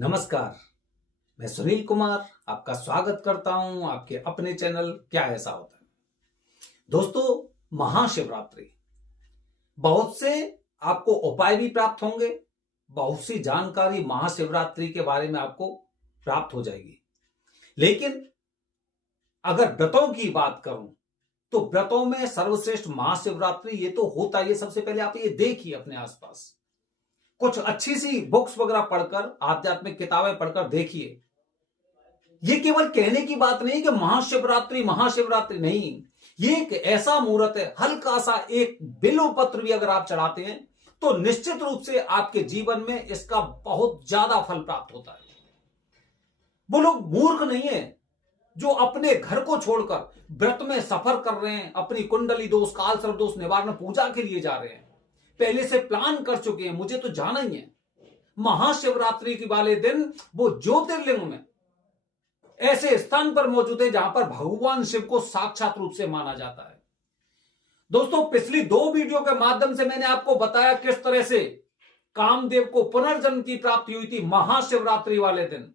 नमस्कार। मैं सुनील कुमार आपका स्वागत करता हूं आपके अपने चैनल क्या ऐसा होता है। दोस्तों, महाशिवरात्रि, बहुत से आपको उपाय भी प्राप्त होंगे, बहुत सी जानकारी महाशिवरात्रि के बारे में आपको प्राप्त हो जाएगी। लेकिन अगर व्रतों की बात करूं तो व्रतों में सर्वश्रेष्ठ महाशिवरात्रि ये तो होता ही है। सबसे पहले आप ये देखिए अपने आसपास, कुछ अच्छी सी बुक्स वगैरह पढ़कर, आध्यात्मिक किताबें पढ़कर देखिए। ये केवल कहने की बात नहीं कि महाशिवरात्रि महाशिवरात्रि नहीं, ये एक ऐसा मुहूर्त है, हल्का सा एक बिल्व पत्र भी अगर आप चढ़ाते हैं तो निश्चित रूप से आपके जीवन में इसका बहुत ज्यादा फल प्राप्त होता है। वो लोग मूर्ख नहीं है जो अपने घर को छोड़कर व्रत में सफर कर रहे हैं, अपनी कुंडली दोष, काल सर्प दोष निवारण पूजा के लिए जा रहे हैं, पहले से प्लान कर चुके हैं, मुझे तो जाना ही है। महाशिवरात्रि के वाले दिन वो ज्योतिर्लिंग में ऐसे स्थान पर मौजूद है जहां पर भगवान शिव को साक्षात रूप से माना जाता है। दोस्तों, पिछली 2 वीडियो के माध्यम से मैंने आपको बताया किस तरह से कामदेव को पुनर्जन्म की प्राप्ति हुई थी महाशिवरात्रि वाले दिन।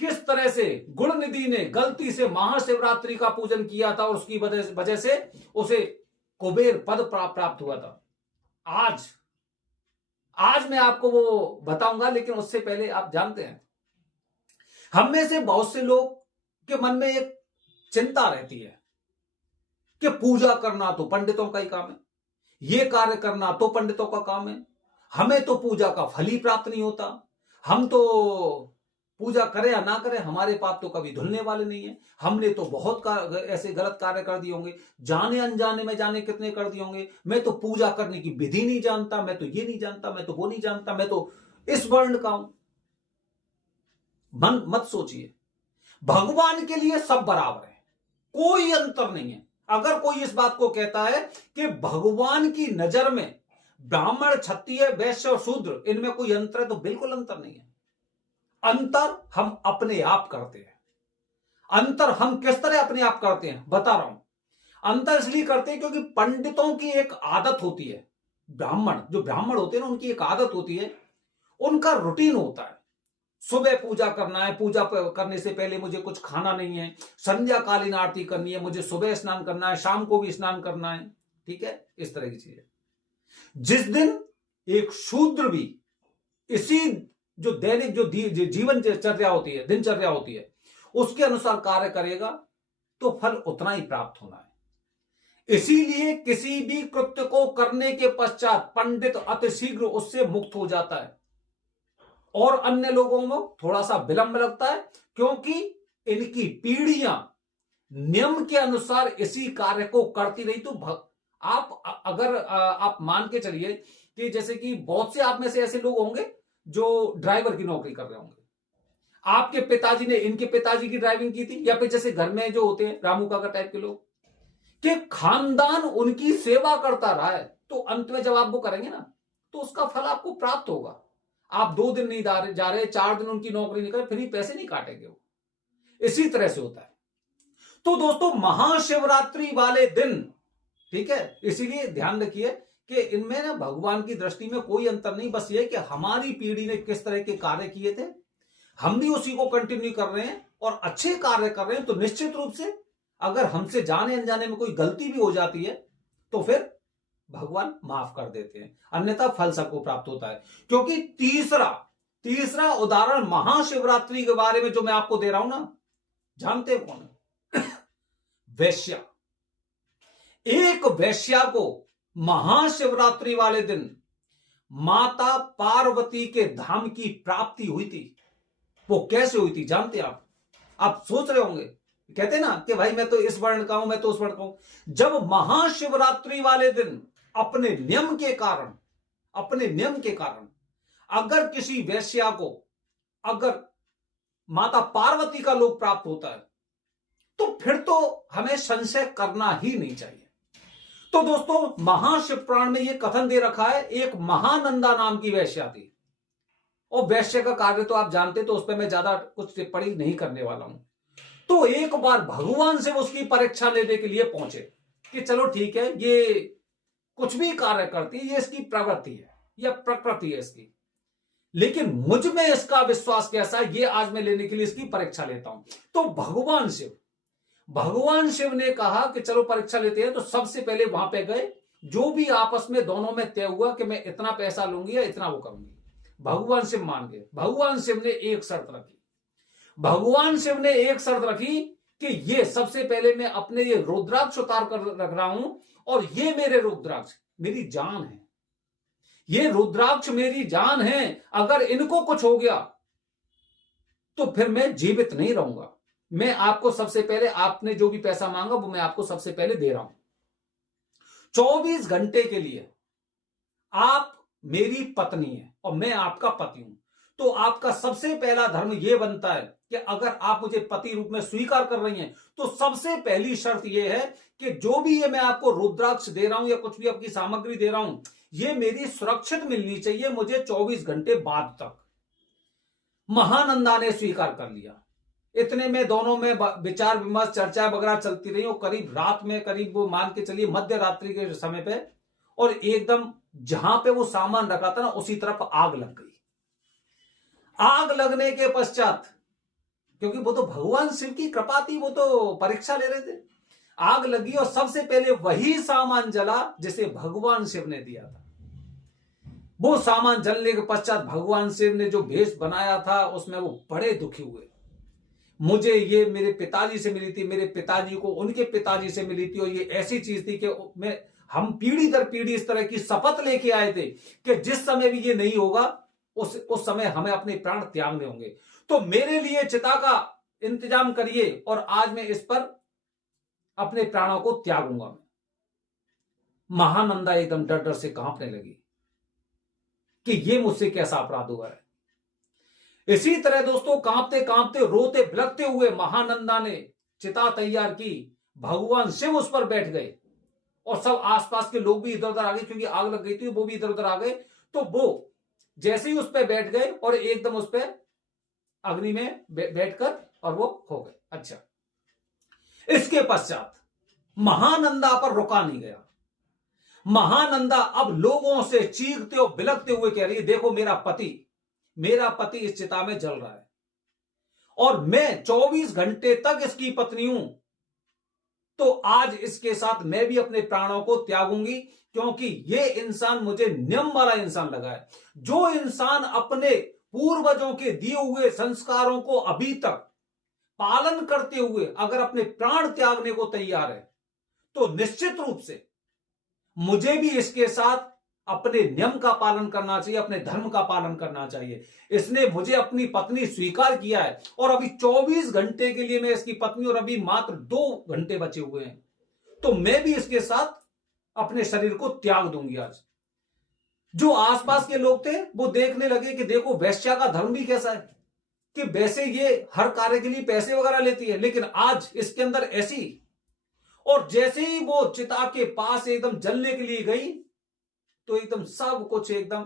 किस तरह से गुणनिधि ने गलती से महाशिवरात्रि का पूजन किया था और उसकी वजह से उसे कुबेर पद प्राप्त हुआ था। आज मैं आपको वो बताऊंगा, लेकिन उससे पहले आप जानते हैं, हम में से बहुत से लोग के मन में एक चिंता रहती है कि पूजा करना तो पंडितों का ही काम है, ये कार्य करना तो पंडितों का काम है, हमें तो पूजा का फल ही प्राप्त नहीं होता, हम तो पूजा करें या ना करें हमारे पाप तो कभी धुलने वाले नहीं है, हमने तो बहुत ऐसे गलत कार्य कर दिए होंगे, जाने अनजाने में जाने कितने कर दिए होंगे, मैं तो पूजा करने की विधि नहीं जानता, मैं तो ये नहीं जानता, मैं तो वो नहीं जानता, मैं तो इस वर्ण का हूं। मन मत सोचिए, भगवान के लिए सब बराबर है, कोई अंतर नहीं है। अगर कोई इस बात को कहता है कि भगवान की नजर में ब्राह्मण, क्षत्रिय, वैश्य और शूद्र इनमें कोई अंतर है, तो बिल्कुल अंतर नहीं है। अंतर हम अपने आप करते हैं। अंतर हम किस तरह अपने आप करते हैं बता रहा हूं। अंतर इसलिए करते हैं क्योंकि पंडितों की एक आदत होती है, जो ब्राह्मण होते हैं ना, उनकी एक आदत होती है, उनका रूटीन होता है, सुबह पूजा करना है, पूजा करने से पहले मुझे कुछ खाना नहीं है, संध्या कालीन आरती करनी है, मुझे सुबह स्नान करना है, शाम को भी स्नान करना है, ठीक है, इस तरह की चीज है। जिस दिन एक शूद्र भी इसी जो दैनिक जो जीवन चर्या होती है, दिनचर्या होती है, उसके अनुसार कार्य करेगा तो फल उतना ही प्राप्त होना है। इसीलिए किसी भी कृत्य को करने के पश्चात पंडित अतिशीघ्र उससे मुक्त हो जाता है और अन्य लोगों में थोड़ा सा विलंब लगता है, क्योंकि इनकी पीढ़ियां नियम के अनुसार इसी कार्य को करती रही। तो आप अगर आप मान के चलिए कि जैसे कि बहुत से आप में से ऐसे लोग होंगे जो ड्राइवर की नौकरी कर रहे होंगे, आपके पिताजी ने इनके पिताजी की ड्राइविंग की थी, या फिर जैसे घर में जो होते हैं रामू काका टाइप के लोग, कि खानदान उनकी सेवा करता रहा है, तो अंत में जब आप वो करेंगे ना तो उसका फल आपको प्राप्त होगा। आप 2 दिन नहीं जा रहे, 4 दिन उनकी नौकरी नहीं करे, फिर भी पैसे नहीं काटेंगे वो। इसी तरह से होता है। तो दोस्तों, महाशिवरात्रि वाले दिन, ठीक है, इसीलिए ध्यान रखिए कि इनमें ना भगवान की दृष्टि में कोई अंतर नहीं, बस ये कि हमारी पीढ़ी ने किस तरह के कार्य किए थे, हम भी उसी को कंटिन्यू कर रहे हैं और अच्छे कार्य कर रहे हैं। तो निश्चित रूप से अगर हमसे जाने अनजाने में कोई गलती भी हो जाती है तो फिर भगवान माफ कर देते हैं, अन्यथा फल सबको प्राप्त होता है। क्योंकि तीसरा उदाहरण महाशिवरात्रि के बारे में जो मैं आपको दे रहा हूं ना, जानते हैं कौन है? वैश्या। एक वैश्या को महाशिवरात्रि वाले दिन माता पार्वती के धाम की प्राप्ति हुई थी। वो कैसे हुई थी जानते हैं आप सोच रहे होंगे, कहते ना कि भाई मैं तो इस वर्ण का हूं, मैं तो उस वर्ण का हूं। जब महाशिवरात्रि वाले दिन अपने नियम के कारण अगर किसी वैश्या को अगर माता पार्वती का लोक प्राप्त होता है तो फिर तो हमें संशय करना ही नहीं चाहिए। तो दोस्तों, महाशिव पुराण में यह कथन दे रखा है, एक महानंदा नाम की वैश्या थी, और वैश्य का कार्य तो आप जानते, तो उस पर मैं ज्यादा कुछ टिप्पणी नहीं करने वाला हूं। तो एक बार भगवान से उसकी परीक्षा लेने के लिए पहुंचे कि चलो ठीक है, ये कुछ भी कार्य करती है, ये इसकी प्रवृत्ति है या प्रकृति है इसकी, लेकिन मुझ में इसका विश्वास कैसा है, ये आज मैं लेने के लिए इसकी परीक्षा लेता हूं। तो भगवान शिव ने कहा कि चलो परीक्षा लेते हैं। तो सबसे पहले वहां पे गए, जो भी आपस में दोनों में तय हुआ कि मैं इतना पैसा लूंगी या इतना वो करूंगी, भगवान शिव मान गए। भगवान शिव ने एक शर्त रखी, भगवान शिव ने एक शर्त रखी कि ये सबसे पहले मैं अपने ये रुद्राक्ष उतार कर रख रहा हूं, और ये मेरे रुद्राक्ष मेरी जान है, ये रुद्राक्ष मेरी जान है। अगर इनको कुछ हो गया तो फिर मैं जीवित नहीं रहूंगा। मैं आपको सबसे पहले, आपने जो भी पैसा मांगा वो मैं आपको सबसे पहले दे रहा हूं। 24 घंटे के लिए आप मेरी पत्नी है और मैं आपका पति हूं। तो आपका सबसे पहला धर्म यह बनता है कि अगर आप मुझे पति रूप में स्वीकार कर रही हैं तो सबसे पहली शर्त यह है कि जो भी ये मैं आपको रुद्राक्ष दे रहा हूं या कुछ भी आपकी सामग्री दे रहा हूं, ये मेरी सुरक्षित मिलनी चाहिए मुझे 24 घंटे बाद तक। महानंदा ने स्वीकार कर लिया। इतने में दोनों में विचार विमर्श चर्चा वगैरह चलती रही, और करीब रात में, करीब वो मान के चलिए मध्य रात्रि के समय पे, और एकदम जहां पे वो सामान रखा था ना उसी तरफ आग लग गई। आग लगने के पश्चात, क्योंकि वो तो भगवान शिव की कृपा थी, वो तो परीक्षा ले रहे थे, आग लगी और सबसे पहले वही सामान जला जिसे भगवान शिव ने दिया था। वो सामान जलने के पश्चात भगवान शिव ने जो भेष बनाया था उसमें वो बड़े दुखी हुए। मुझे ये मेरे पिताजी से मिली थी, मेरे पिताजी को उनके पिताजी से मिली थी, और ये ऐसी चीज थी कि हम पीढ़ी दर पीढ़ी इस तरह की शपथ लेके आए थे कि जिस समय भी ये नहीं होगा उस समय हमें अपने प्राण त्यागने होंगे। तो मेरे लिए चिता का इंतजाम करिए और आज मैं इस पर अपने प्राणों को त्यागूंगा। मैं महानंदा एकदम डर डर से कांपने लगी कि ये मुझसे कैसा अपराध हुआ है। इसी तरह दोस्तों कांपते कांपते रोते बिलखते हुए महानंदा ने चिता तैयार की, भगवान शिव उस पर बैठ गए और सब आसपास के लोग भी इधर उधर आ गए, क्योंकि आग लग गई थी, वो भी इधर उधर आ गए। तो वो जैसे ही उस पर बैठ गए और एकदम उस पर अग्नि में बैठकर और वो हो गए। अच्छा, इसके पश्चात महानंदा पर रुका नहीं गया। महानंदा अब लोगों से चीखते और बिलखते हुए कह रही है, देखो मेरा पति इस चिता में जल रहा है और मैं 24 घंटे तक इसकी पत्नी हूं, तो आज इसके साथ मैं भी अपने प्राणों को त्यागूंगी, क्योंकि ये इंसान मुझे नियम वाला इंसान लगा है। जो इंसान अपने पूर्वजों के दिए हुए संस्कारों को अभी तक पालन करते हुए अगर अपने प्राण त्यागने को तैयार है, तो निश्चित रूप से मुझे भी इसके साथ अपने नियम का पालन करना चाहिए, अपने धर्म का पालन करना चाहिए। इसने मुझे अपनी पत्नी स्वीकार किया है और अभी 24 घंटे के लिए मैं इसकी पत्नी, और अभी मात्र 2 घंटे बचे हुए हैं, तो मैं भी इसके साथ अपने शरीर को त्याग दूंगी। आज जो आसपास के लोग थे वो देखने लगे कि देखो वैश्या का धर्म भी कैसा है, कि वैसे ये हर कार्य के लिए पैसे वगैरह लेती है, लेकिन आज इसके अंदर ऐसी। और जैसे ही वो चिता के पास एकदम जलने के लिए गई तो एकदम सब कुछ, एकदम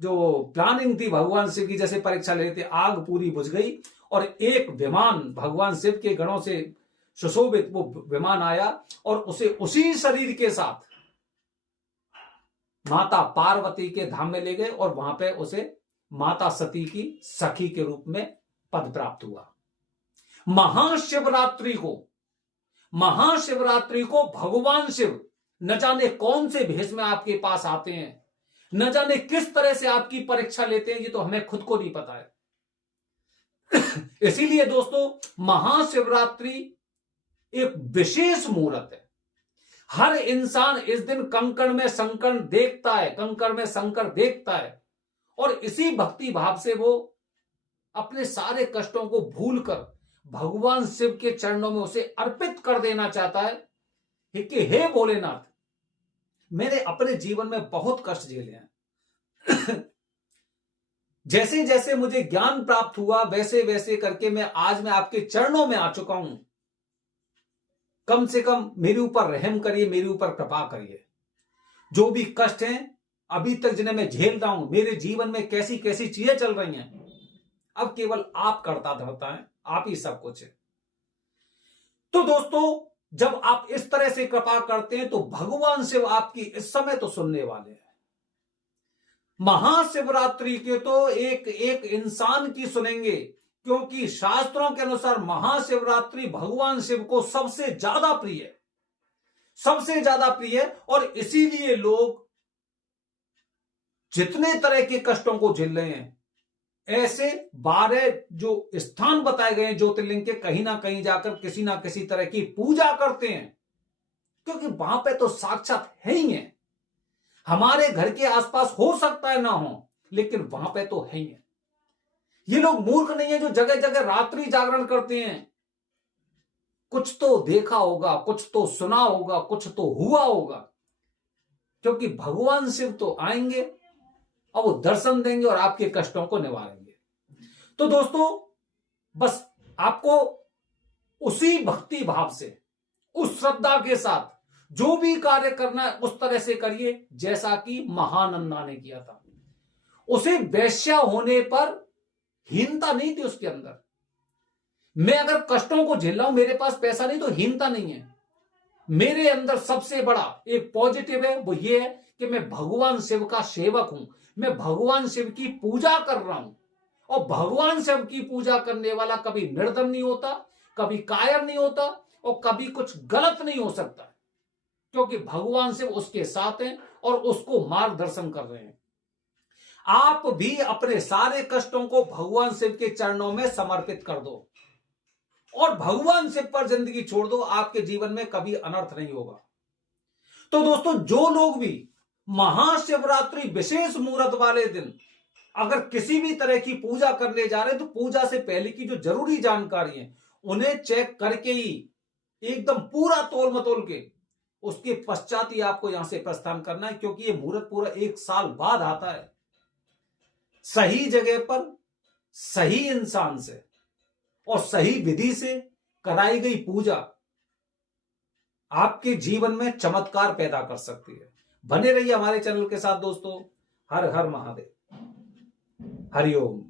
जो प्लानिंग थी भगवान शिव की, जैसे परीक्षा ले रहे थे, आग पूरी बुझ गई और एक विमान भगवान शिव के गणों से सुशोभित वो विमान आया और उसे उसी शरीर के साथ माता पार्वती के धाम में ले गए और वहां पे उसे माता सती की सखी के रूप में पद प्राप्त हुआ। महाशिवरात्रि को भगवान शिव न जाने कौन से भेष में आपके पास आते हैं, न जाने किस तरह से आपकी परीक्षा लेते हैं, ये तो हमें खुद को नहीं पता है। इसीलिए दोस्तों महाशिवरात्रि एक विशेष मुहूर्त है। हर इंसान इस दिन कंकड़ में संकट देखता है, कंकड़ में संकट देखता है, और इसी भक्ति भाव से वो अपने सारे कष्टों को भूलकर भगवान शिव के चरणों में उसे अर्पित कर देना चाहता है कि हे भोलेनाथ, मैंने अपने जीवन में बहुत कष्ट झेले हैं। जैसे जैसे मुझे ज्ञान प्राप्त हुआ वैसे वैसे करके मैं आपके चरणों में आ चुका हूं। कम से कम मेरे ऊपर रहम करिए, मेरे ऊपर कृपा करिए। जो भी कष्ट हैं अभी तक जिन्हें मैं झेल रहा हूं, मेरे जीवन में कैसी कैसी चीजें चल रही हैं, अब केवल आप करता धरता है, आप ही सब कुछ है। तो दोस्तों जब आप इस तरह से कृपा करते हैं तो भगवान शिव आपकी इस समय तो सुनने वाले हैं। महाशिवरात्रि के तो एक एक इंसान की सुनेंगे, क्योंकि शास्त्रों के अनुसार महाशिवरात्रि भगवान शिव को सबसे ज्यादा प्रिय है, सबसे ज्यादा प्रिय है। और इसीलिए लोग जितने तरह के कष्टों को झेल रहे हैं, ऐसे 12 जो स्थान बताए गए हैं ज्योतिर्लिंग के, कहीं ना कहीं जाकर किसी ना किसी तरह की पूजा करते हैं, क्योंकि वहां पे तो साक्षात है ही है। हमारे घर के आसपास हो सकता है ना हो, लेकिन वहां पे तो है ही है। ये लोग मूर्ख नहीं है जो जगह जगह रात्रि जागरण करते हैं। कुछ तो देखा होगा, कुछ तो सुना होगा, कुछ तो हुआ होगा, क्योंकि भगवान शिव तो आएंगे और वो दर्शन देंगे और आपके कष्टों को निवारेंगे। तो दोस्तों, बस आपको उसी भक्ति भाव से, उस श्रद्धा के साथ जो भी कार्य करना है उस तरह से करिए जैसा कि महानंदा ने किया था। उसे वैश्या होने पर हीनता नहीं थी उसके अंदर। मैं अगर कष्टों को झेल रहा हूं, मेरे पास पैसा नहीं, तो हीनता नहीं है। मेरे अंदर सबसे बड़ा एक पॉजिटिव है, वो ये है कि मैं भगवान शिव का सेवक हूं, मैं भगवान शिव की पूजा कर रहा हूं। और भगवान शिव की पूजा करने वाला कभी निर्धन नहीं होता, कभी कायर नहीं होता, और कभी कुछ गलत नहीं हो सकता, क्योंकि भगवान शिव उसके साथ हैं और उसको मार्गदर्शन कर रहे हैं। आप भी अपने सारे कष्टों को भगवान शिव के चरणों में समर्पित कर दो और भगवान शिव पर जिंदगी छोड़ दो, आपके जीवन में कभी अनर्थ नहीं होगा। तो दोस्तों, जो लोग भी महाशिवरात्रि विशेष मुहूर्त वाले दिन अगर किसी भी तरह की पूजा करने जा रहे हैं, तो पूजा से पहले की जो जरूरी जानकारी है उन्हें चेक करके ही, एकदम पूरा तोल मतोल के, उसके पश्चात ही आपको यहां से प्रस्थान करना है, क्योंकि यह मुहूर्त पूरा 1 साल बाद आता है। सही जगह पर, सही इंसान से और सही विधि से कराई गई पूजा आपके जीवन में चमत्कार पैदा कर सकती है। बने रहिए हमारे चैनल के साथ दोस्तों। हर हर महादेव। हरिओम।